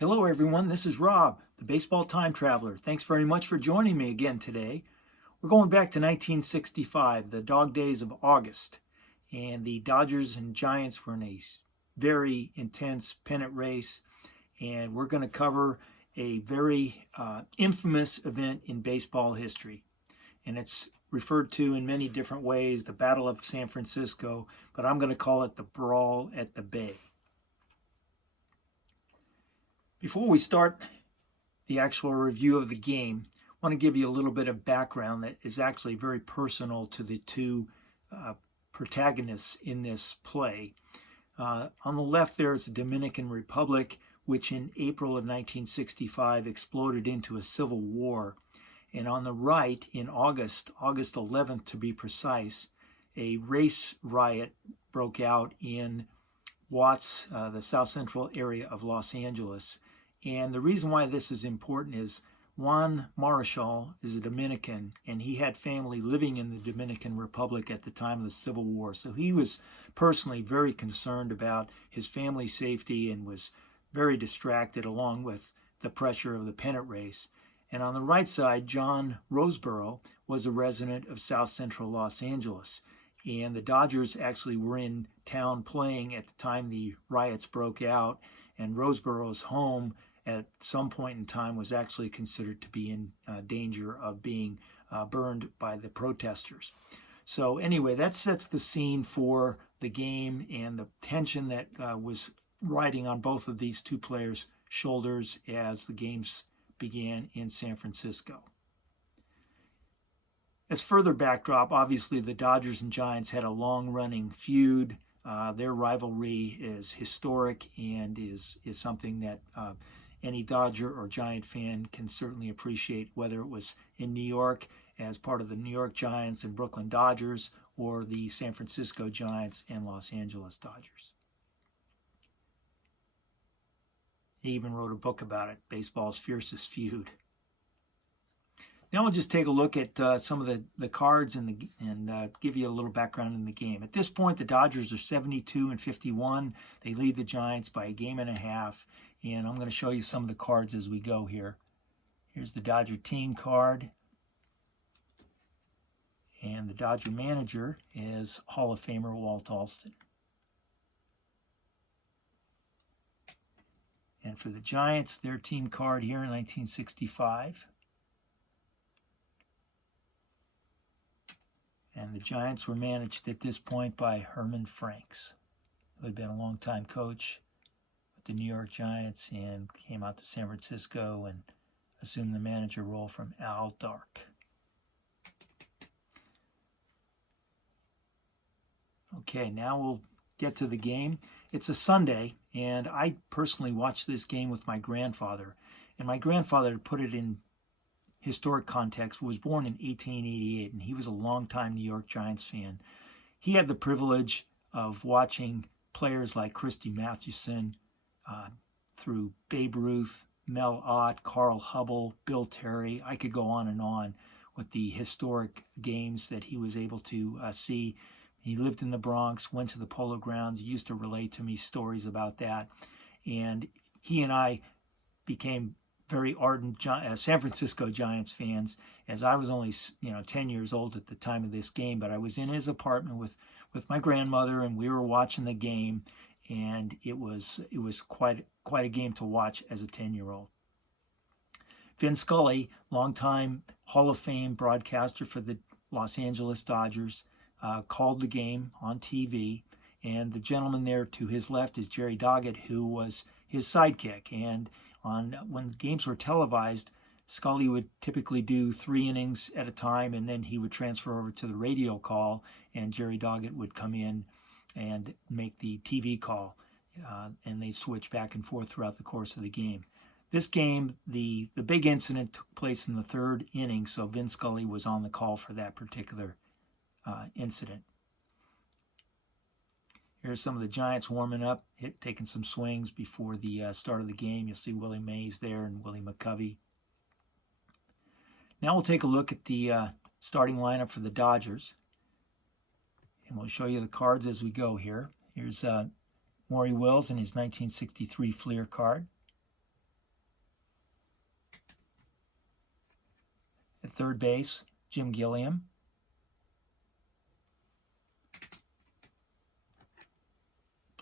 Hello everyone, this is Rob, the baseball time traveler. Thanks very much for joining me again today. We're going back to 1965, the dog days of August, and the Dodgers and Giants were in a very intense pennant race, and we're going to cover a very infamous event in baseball history, and it's referred to in many different ways, the Battle of San Francisco, but I'm going to call it the Brawl at the Bay. Before we start the actual review of the game, I want to give you a little bit of background that is actually very personal to the two protagonists in this play. On the left there is the Dominican Republic, which in April of 1965 exploded into a civil war. And on the right, in August 11th to be precise, a race riot broke out in Watts, the south central area of Los Angeles. And the reason why this is important is Juan Marichal is a Dominican, and he had family living in the Dominican Republic at the time of the Civil War. So he was personally very concerned about his family's safety and was very distracted along with the pressure of the pennant race. And on the right side, John Roseboro was a resident of south central Los Angeles. And the Dodgers actually were in town playing at the time the riots broke out, and Roseboro's home at some point in time was actually considered to be in danger of being burned by the protesters. So anyway, that sets the scene for the game and the tension that was riding on both of these two players' shoulders as the games began in San Francisco. As further backdrop, obviously the Dodgers and Giants had a long-running feud. Their rivalry is historic and is something that any Dodger or Giant fan can certainly appreciate, whether it was in New York as part of the New York Giants and Brooklyn Dodgers, or the San Francisco Giants and Los Angeles Dodgers. He even wrote a book about it, Baseball's Fiercest Feud. Now we'll just take a look at some of the cards and give you a little background in the game. At this point, the Dodgers are 72-51. They lead the Giants by a game and a half. And I'm going to show you some of the cards as we go here. Here's the Dodger team card. And the Dodger manager is Hall of Famer Walt Alston. And for the Giants, their team card here in 1965. And the Giants were managed at this point by Herman Franks, who had been a longtime coach with the New York Giants and came out to San Francisco and assumed the manager role from Al Dark. Okay, now we'll get to the game. It's a Sunday, and I personally watched this game with my grandfather. And my grandfather, to put it in historic context, was born in 1888, and he was a longtime New York Giants fan. He had the privilege of watching players like Christy Mathewson, through Babe Ruth, Mel Ott, Carl Hubble, Bill Terry. I could go on and on with the historic games that he was able to see. He lived in the Bronx, went to the Polo Grounds. He used to relate to me stories about that. And he and I became very ardent San Francisco Giants fans, as I was only 10 years old at the time of this game, but I was in his apartment with my grandmother, and we were watching the game, and it was quite a game to watch as a 10-year-old. Vin Scully, longtime Hall of Fame broadcaster for the Los Angeles Dodgers, called the game on TV, and the gentleman there to his left is Jerry Doggett, who was his sidekick. And when games were televised, Scully would typically do 3 innings at a time, and then he would transfer over to the radio call, and Jerry Doggett would come in and make the TV call, and they switch back and forth throughout the course of the game. This game, the big incident took place in the 3rd inning, so Vin Scully was on the call for that particular incident. Here's some of the Giants warming up, taking some swings before the start of the game. You'll see Willie Mays there and Willie McCovey. Now we'll take a look at the starting lineup for the Dodgers. And we'll show you the cards as we go here. Here's Maury Wills in his 1963 Fleer card. third base, Jim Gilliam.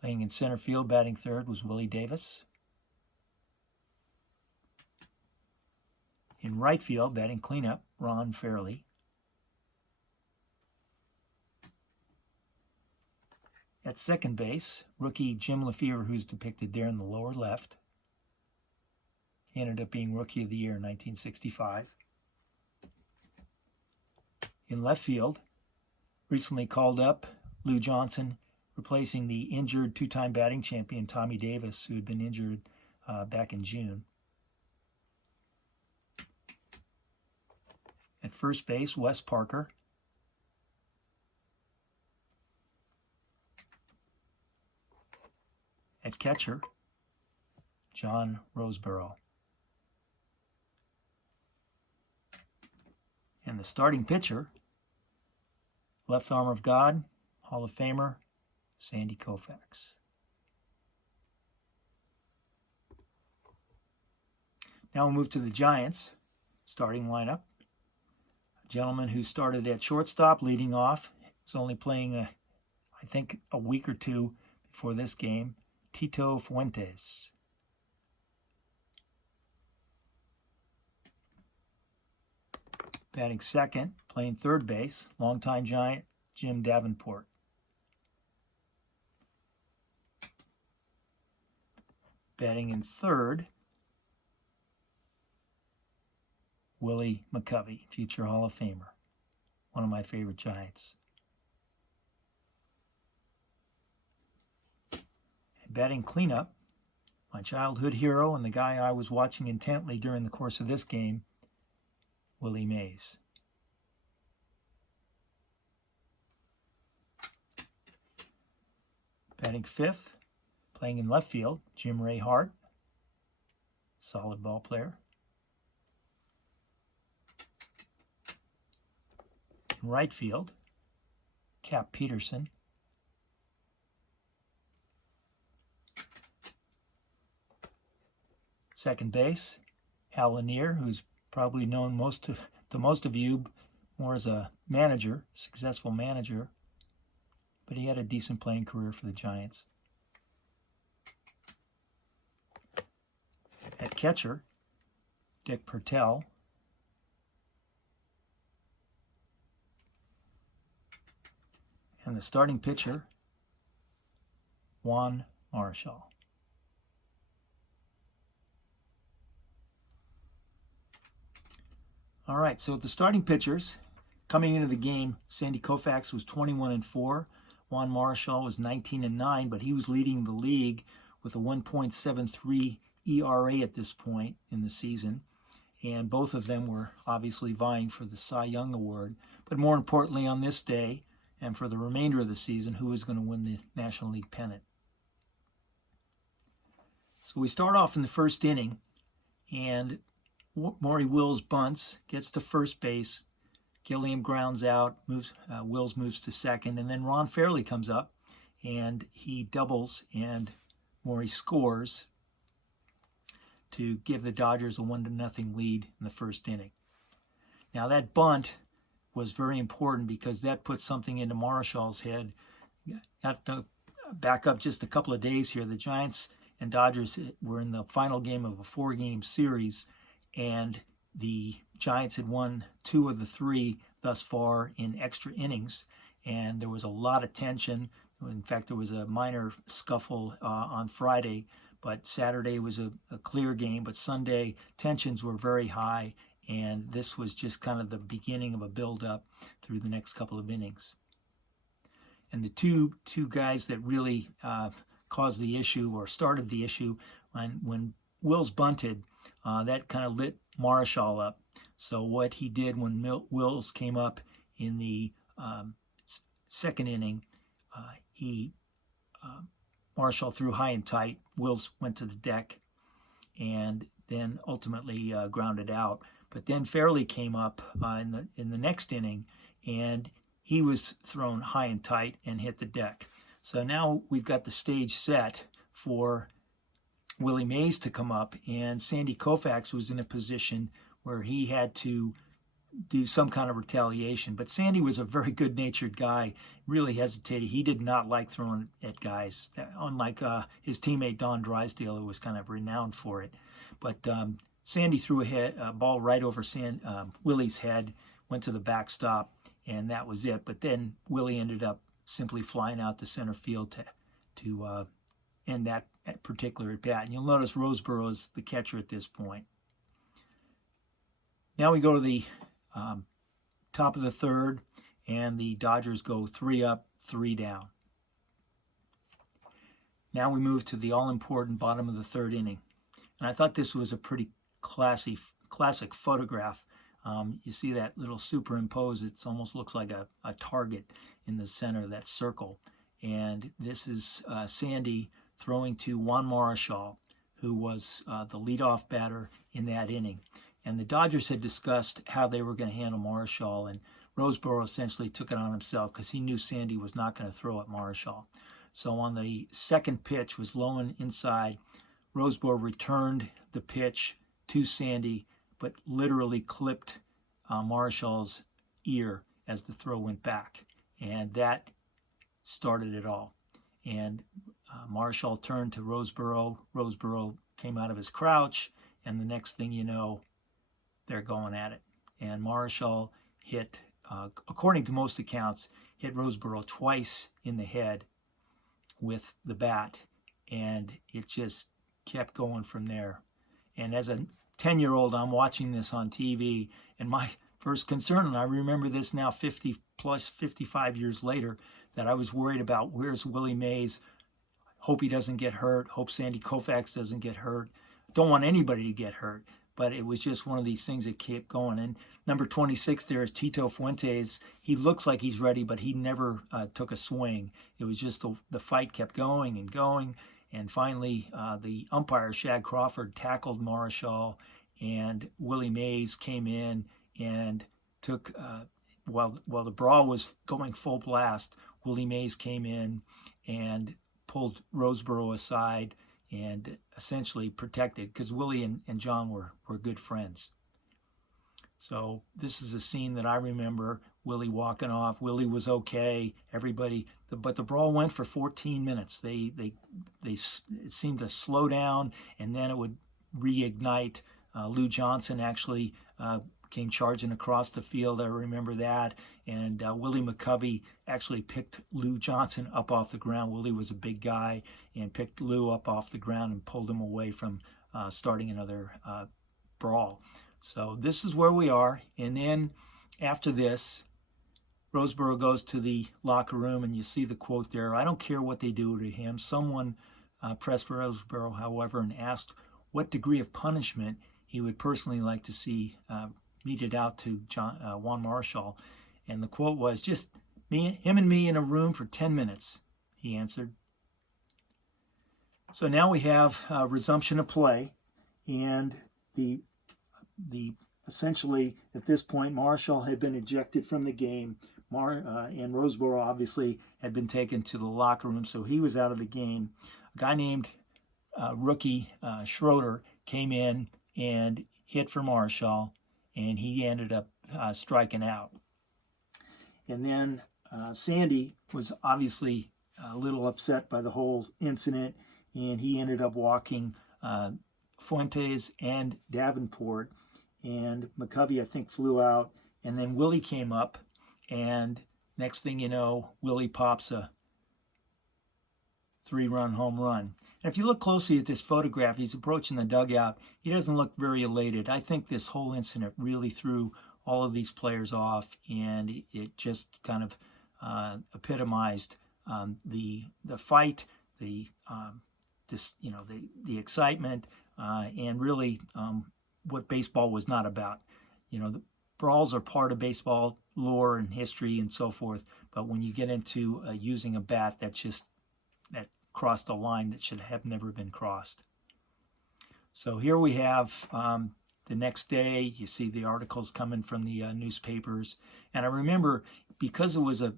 Playing in center field, batting third, was Willie Davis. In right field, batting cleanup, Ron Fairley. At second base, rookie Jim Lefevre, who's depicted there in the lower left. He ended up being Rookie of the Year in 1965. In left field, recently called up, Lou Johnson, replacing the injured two-time batting champion Tommy Davis, who had been injured back in June. At first base, Wes Parker. At catcher, John Roseboro. And the starting pitcher, left arm of God, Hall of Famer, Sandy Koufax. Now we'll move to the Giants starting lineup. A gentleman who started at shortstop, leading off, was only playing, I think, a week or two before this game, Tito Fuentes. Batting second, playing third base, longtime Giant Jim Davenport. Batting in third, Willie McCovey, future Hall of Famer, one of my favorite Giants. And batting cleanup, my childhood hero and the guy I was watching intently during the course of this game, Willie Mays. Batting fifth, playing in left field, Jim Ray Hart, solid ball player. In right field, Cap Peterson. Second base, Hal Lanier, who's probably known to most of you more as a manager, successful manager, but he had a decent playing career for the Giants. At catcher, Dick Pertell. And the starting pitcher, Juan Marichal. All right, so the starting pitchers coming into the game, Sandy Koufax was 21-4. Juan Marichal was 19-9, but he was leading the league with a 1.73 ERA at this point in the season. And both of them were obviously vying for the Cy Young Award. But more importantly, on this day, and for the remainder of the season, who is going to win the National League pennant. So we start off in the first inning, and Maury Wills bunts, gets to first base. Gilliam grounds out, Wills moves to second, and then Ron Fairley comes up, and he doubles, and Maury scores to give the Dodgers a 1-0 lead in the first inning. Now that bunt was very important because that put something into Marichal's head. You have to back up just a couple of days here. The Giants and Dodgers were in the final game of a 4-game series, and the Giants had won 2 of the 3 thus far in extra innings, and there was a lot of tension. In fact, there was a minor scuffle on Friday, but Saturday was a clear game, but Sunday tensions were very high, and this was just kind of the beginning of a build-up through the next couple of innings. And the two guys that really caused the issue or started the issue, when Wills bunted, that kind of lit Marichal up. So what he did when Wills came up in the second inning, Marichal threw high and tight. Wills went to the deck and then ultimately grounded out. But then Fairley came up in the next inning, and he was thrown high and tight and hit the deck. So now we've got the stage set for Willie Mays to come up, and Sandy Koufax was in a position where he had to do some kind of retaliation. But Sandy was a very good-natured guy, really hesitated. He did not like throwing at guys, unlike his teammate Don Drysdale, who was kind of renowned for it. But Sandy threw a ball right over Willie's head, went to the backstop, and that was it. But then Willie ended up simply flying out to center field to end that particular at bat. And you'll notice Roseboro is the catcher at this point. Now we go to the top of the third, and the Dodgers go 3 up, 3 down. Now we move to the all-important bottom of the third inning. And I thought this was a pretty classic photograph. You see that little superimpose, it almost looks like a target in the center of that circle. And this is Sandy throwing to Juan Marichal, who was the leadoff batter in that inning. And the Dodgers had discussed how they were going to handle Marichal, and Roseboro essentially took it on himself because he knew Sandy was not going to throw at Marichal. So on the second pitch, was low and inside. Roseboro returned the pitch to Sandy, but literally clipped Marichal's ear as the throw went back. And that started it all. And Marichal turned to Roseboro. Roseboro came out of his crouch, and the next thing you know, they're going at it. And Marichal hit, according to most accounts, hit Roseboro twice in the head with the bat, and it just kept going from there. And as a 10-year-old, I'm watching this on TV, and my first concern, and I remember this now 55 years later, that I was worried about, where's Willie Mays? Hope he doesn't get hurt. Hope Sandy Koufax doesn't get hurt. Don't want anybody to get hurt. But it was just one of these things that kept going. And number 26 there is Tito Fuentes. He looks like he's ready, but he never took a swing. It was just the fight kept going and going. And finally, the umpire, Shad Crawford, tackled Marichal, and Willie Mays came in and took, while the brawl was going full blast, Willie Mays came in and pulled Roseboro aside and essentially protected, because Willie and John were good friends. So this is a scene that I remember, Willie walking off. Willie was okay, everybody, but the brawl went for 14 minutes. It seemed to slow down, and then it would reignite. Lou Johnson actually came charging across the field, I remember that, and Willie McCovey actually picked Lou Johnson up off the ground. Willie was a big guy, and picked Lou up off the ground and pulled him away from starting another brawl. So this is where we are. And then after this, Roseboro goes to the locker room, and you see the quote there, "I don't care what they do to him." Someone pressed Roseboro, however, and asked what degree of punishment he would personally like to see meted out to Juan Marichal. And the quote was, "Just him and me in a room for 10 minutes, he answered. So now we have resumption of play, and the essentially at this point Marichal had been ejected from the game, and Roseboro obviously had been taken to the locker room, so he was out of the game. A guy named rookie Schroeder came in and hit for Marichal, and he ended up striking out. And then Sandy was obviously a little upset by the whole incident, and he ended up walking Fuentes and Davenport, and McCovey, I think, flew out, and then Willie came up, and next thing you know, Willie pops a 3-run home run. And if you look closely at this photograph, he's approaching the dugout. He doesn't look very elated. I think this whole incident really threw all of these players off, and it just kind of epitomized the fight, the excitement, and really what baseball was not about. The brawls are part of baseball lore and history and so forth, but when you get into using a bat, that crossed a line that should have never been crossed. So here we have the next day. You see the articles coming from the newspapers, and I remember, because it was a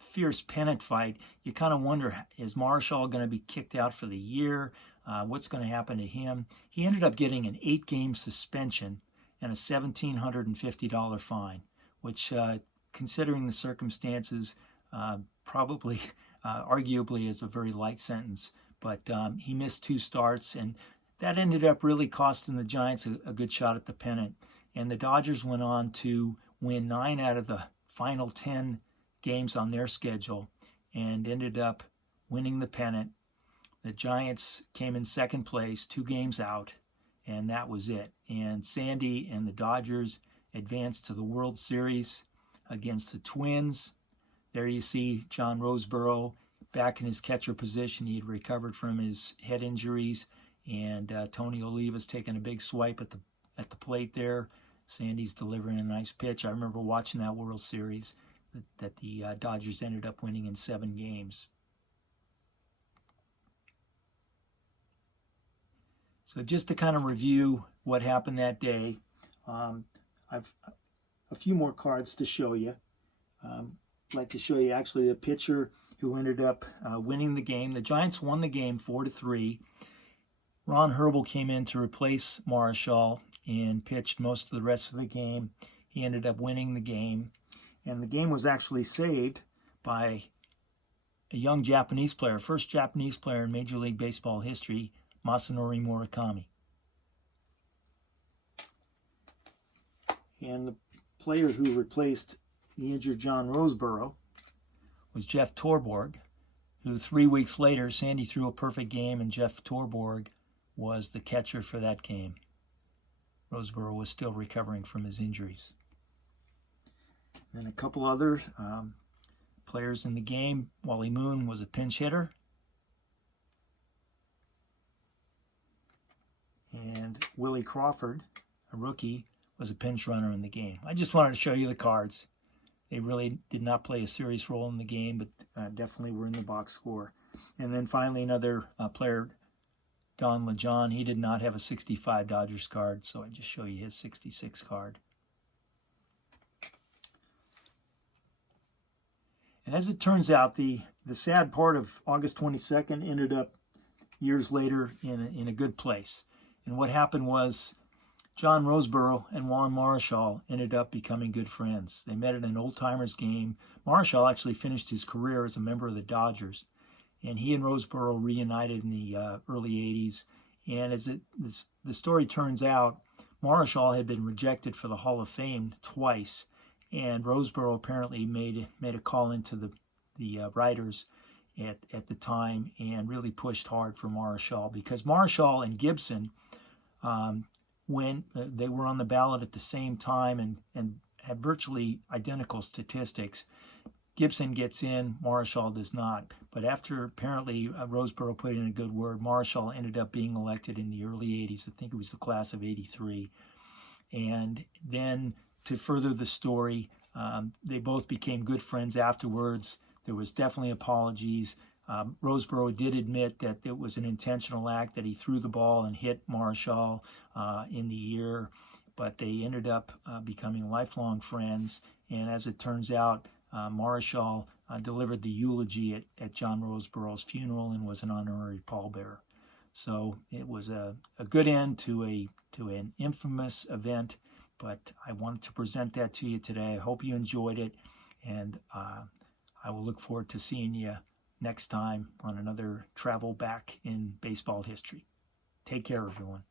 fierce pennant fight, you kind of wonder, is Marichal going to be kicked out for the year? What's going to happen to him? He ended up getting an 8-game suspension, and a $1,750 fine, which, considering the circumstances, probably, arguably, is a very light sentence. But he missed 2 starts, and that ended up really costing the Giants a good shot at the pennant. And the Dodgers went on to win 9 out of the final 10 games on their schedule and ended up winning the pennant. The Giants came in second place, 2 games out, and that was it. And Sandy and the Dodgers advanced to the World Series against the Twins. There you see John Roseboro back in his catcher position. He had recovered from his head injuries, and Tony Oliva's taking a big swipe at the plate there. Sandy's delivering a nice pitch. I remember watching that World Series that the Dodgers ended up winning in 7 games. So just to kind of review what happened that day, I've a few more cards to show you. I'd like to show you actually the pitcher who ended up winning the game. The Giants won the game 4-3. Ron Herbel came in to replace Marichal and pitched most of the rest of the game. He ended up winning the game. And the game was actually saved by a young Japanese player, first Japanese player in Major League Baseball history, Masanori Murakami. And the player who replaced the injured John Roseboro was Jeff Torborg, who 3 weeks later, Sandy threw a perfect game, and Jeff Torborg was the catcher for that game. Roseboro was still recovering from his injuries. Then a couple other players in the game. Wally Moon was a pinch hitter. And Willie Crawford, a rookie, was a pinch runner in the game. I just wanted to show you the cards. They really did not play a serious role in the game, but definitely were in the box score. And then finally another player, Don LeJohn. He did not have a 65 Dodgers card, so I just show you his 66 card. And as it turns out, the sad part of August 22nd ended up years later in a good place. And what happened was John Roseboro and Juan Marichal ended up becoming good friends. They met at an old-timers game. Marichal actually finished his career as a member of the Dodgers. And he and Roseboro reunited in the early 80s. And as the story turns out, Marichal had been rejected for the Hall of Fame twice. And Roseboro apparently made a call into the writers at the time and really pushed hard for Marichal, because Marichal and Gibson, when they were on the ballot at the same time and have virtually identical statistics. Gibson gets in, Marichal does not. But after apparently Roseboro put in a good word, Marichal ended up being elected in the early 80s. I think it was the class of 83. And then to further the story, they both became good friends afterwards. There was definitely apologies. Roseboro did admit that it was an intentional act, that he threw the ball and hit Marichal in the ear, but they ended up becoming lifelong friends. And as it turns out, Marichal delivered the eulogy at John Roseboro's funeral and was an honorary pallbearer. So it was a good end to an infamous event, but I wanted to present that to you today. I hope you enjoyed it, and I will look forward to seeing you next time on another travel back in baseball history. Take care, everyone.